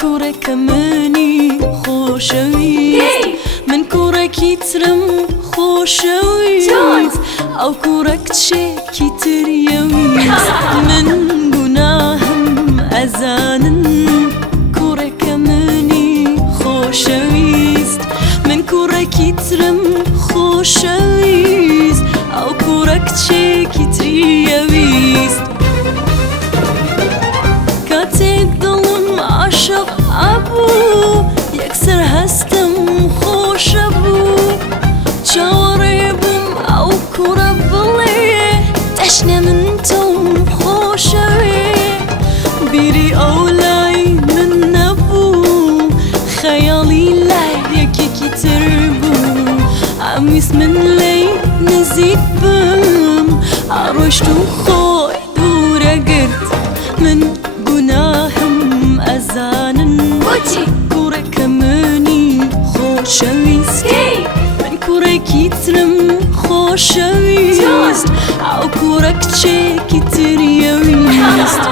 کوڕێکە منی خۆشەویست من کوڕێکی ترم خۆشەویست ئەو کوڕە کچێکی تریەویست من گوناهم ئەزانن کوڕێکە منی خۆشەویست من کوڕێکی ترم خۆشەویست ئەو کوڕە کچێکی تریەویست کاتێک دڵم عاشق ئەبوو یەکسەر هەستم خۆشە بوو چاوەڕێ بووم ئەو کوڕە بڵێ تەشنێ من تۆم خۆشەوێ بیری ئەو لای من نەبوو خەیاڵی لای یەکێکی تر بوو ئەمویست من لێی نزیک بم ئاڕۆیشت و خۆی دوورە گرت من گوناهم ئەزانن کوڕێکە منی خۆشەویست من کوڕێکی ترم خۆشەویست ئەو کوڕە کچێکی تریەویست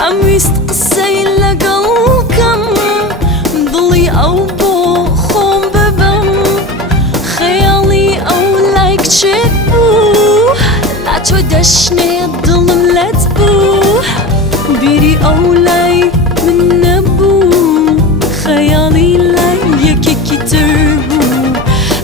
ئەمویست قسەی لەگەڵ کەم دڵی ئەو بۆ خۆم ببەم خەیاڵی ئەو لای کچێک بوو لا تۆ دەشنێ دڵم لەت بوو بیری ئەو لای من نەبوو خەیاڵی لای یەکێکی تر بوو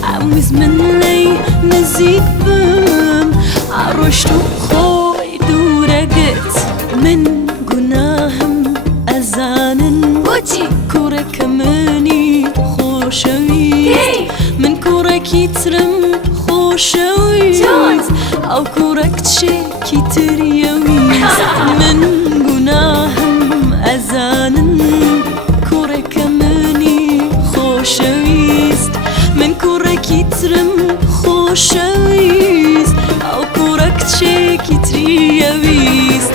ئەمویست من لێی نزیک بم ئاڕۆیشت و خۆی دوورە گرت من گوناهم ئەزانن کوڕێکە منی خۆشەویست من کوڕێکی ترم خۆشەویست ئەو کوڕە کچێکی تریەویست من گوناهم ئەزانن کوڕێکە منی خۆشەویست من کوڕێکی ترم خۆشەویست ئەو کوڕە کچێکی تریەویست